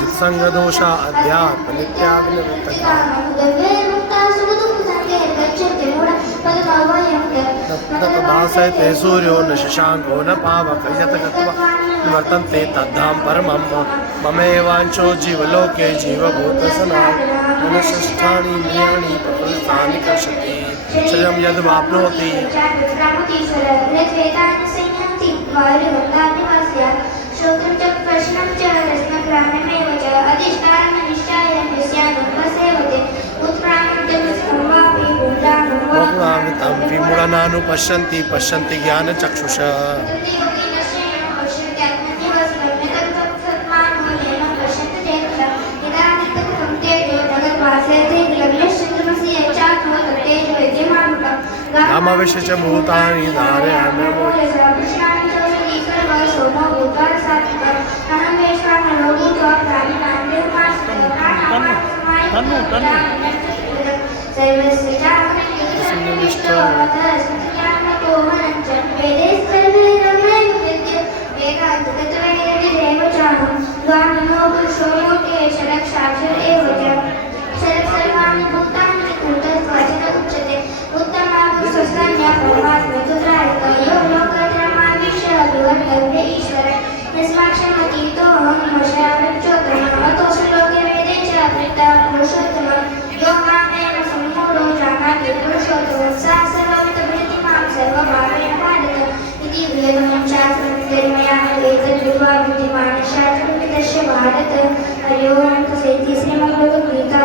जित्संग दोषा अध्यात्म नित्याग्निवृत्तता भासयते सूर्यो न शशांको न पावक यत् गत्वा निवर्तन्ते तद्धाम परमं ममेवांशो जीवलोके जीवभूतसनात् मनःष्ठानि इंद्रियाणि प्रकृतानि कर्षति शरीरं यद्वाप्नोति विमूढानानुपश्यन्ति पश्यन्ति ज्ञानचक्षुषा रामविश्य च भूतानि धारयामि भारत हरिओम। श्रीमद्भगवद्गीता